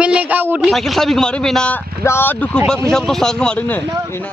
बेलेग आउटनि साइकेल साबि गोमादों बेना बिराद दुखु बा फैसाबो 10 थाखा गोमादोंनो बेना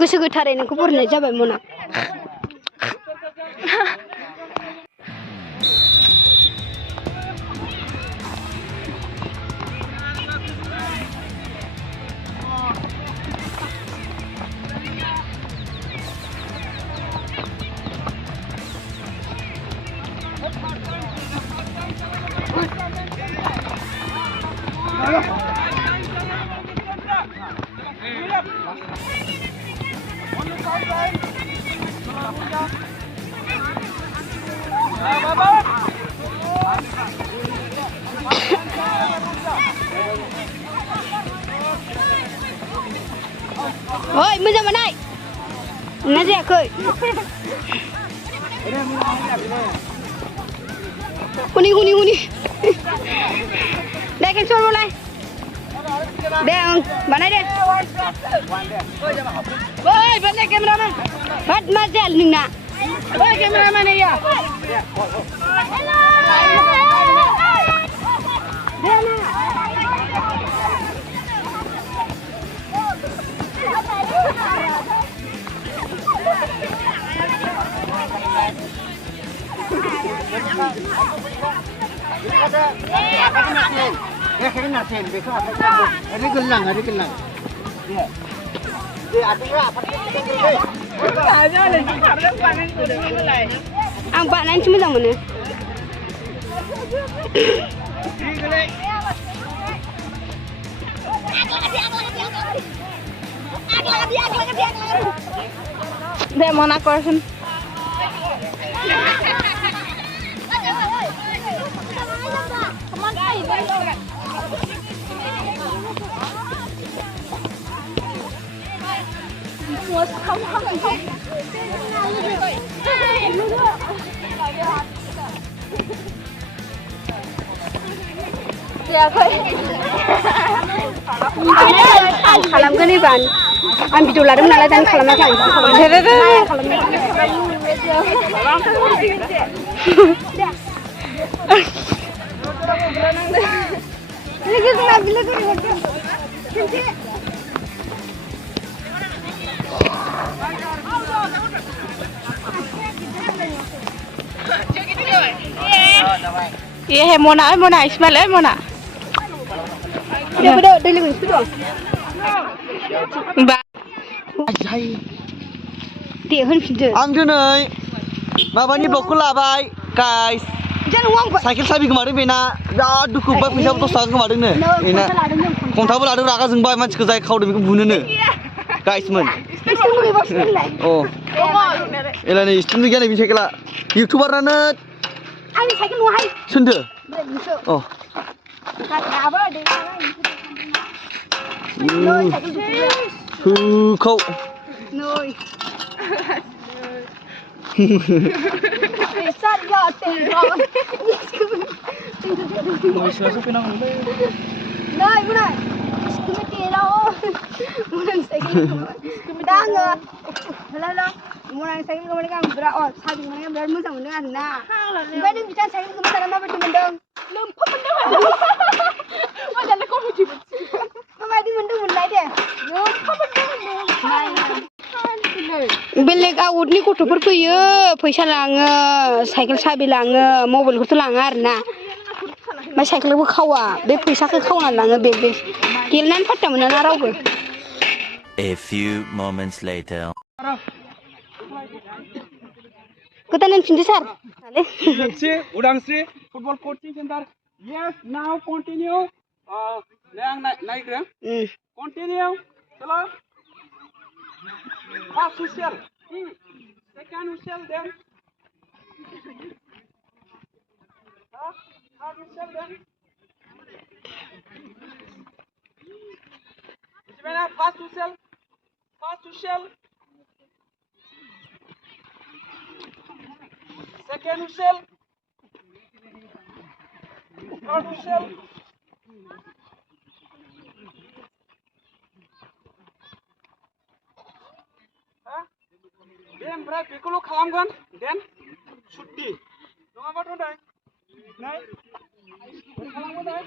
गोसो गोथारै नोंखौ बरायनाय जाबाय मना Oi, mujang mana? Nasi aku. Kuni. Dah kan suruh mulai. Dah, mana dia? Oi, mana kameraman? Bat mazal nina. Oi, kameraman ni ya. Ang banan cuma zaman ni. Dia mau nak korban. Kalam kan ni ban, am video lalu nala dan kalam nak lagi. Iya, mona, Ismail, mona. Dia bodo, dia lagi bodo. Ba. Ajai. Dia hen video. Ang dinai. Mabani blokku labai, guys. Jangan uang. Cycle sabi gomadों बेना बिराद दुखु बा फैसाबो 10 थाखा गोमादोंनो बेना खंथाबो लादों रागा जोंबाय मानसिखौ जाय खावदों बेखौ बुनोनो गाइसमोन अ एलानै स्टुडेन्ट गैया नै बे साइकेला इउटिउबारानो आंनि साइकेल नङाहाय सोन्दो अ khow Noi. Sat ya tengok. Noi suara pinang ni. Noi, bunai. Kemati lah. Bunai sakit. Dah ngah. Lah. Bunai sakit kemana kan berat. Oh, sakit kemana kan berat musang mendeng nah. Badan kita sakit kemana mana berdua mendeng. Lempar mendeng. Macam nak kau mesti. Mama di mendeng mulai deh. Lempar mendeng. बेलेग आउटनि गथ'फोर फैयो फैसा लाङो cycle साबि लाङो मबाइलखौथ' लाङा आरोना मा साइकेलबो खावा बे फैसाखौ खावना लाङो बे गेलेनानै फात्ता मोना ना रावबो A few moments later Kutanan pintu sar. Udangsri football coaching center. Yes, now continue. Nailanggwn. Continue. Chalo. First whistle. Second whistle then. Third whistle then. First whistle. First whistle. Second whistle. Third whistle. Then break bekulu kalamngwn. Then shooty. Nonga bato dai. Nai. Kalamngwn dai.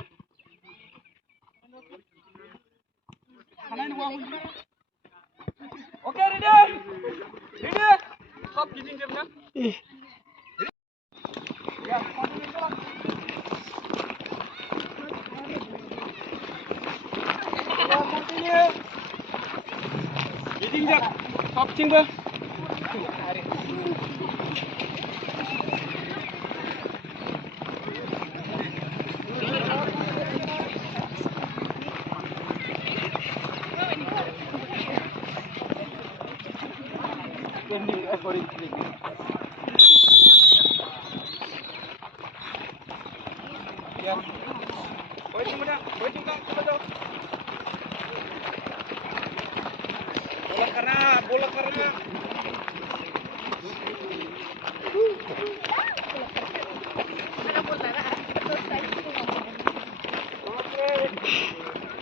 Okay, ready? Ready? Stop giving them now. Yeah, continue. Continue. Giving them. Stop single. Yeah. Waiting, madam. Waiting, come. Bola karena.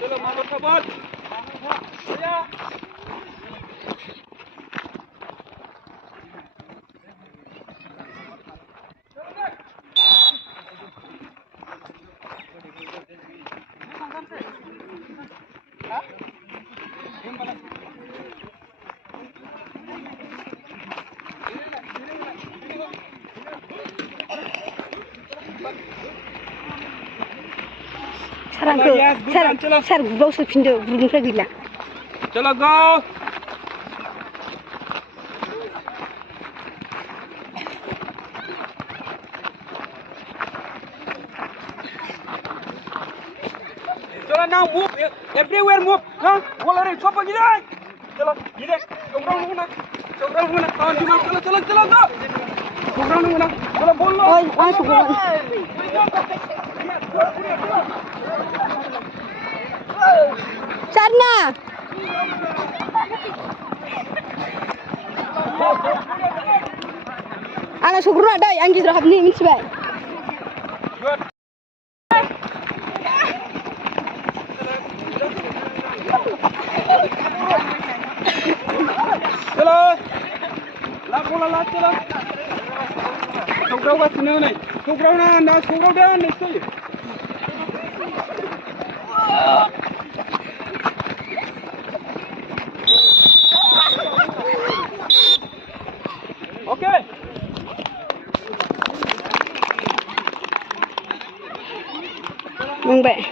Chalo, mama kabat. Ya. Sar gubau sepindu burungnya gila. Chalo go. Chalo now move everywhere move. Huh? Boleh coba gini. Chalo gini. Coba mana? Chalo go. Coba mana? Chalo bola. Oi, subuh. Sarna. Anak syukur ada yang gitu habis ni mesti baik. Good. Chalo. Bola chalo. Coba buat sini nih. Coba anda coba dah nih sih. Okay. Mung baik.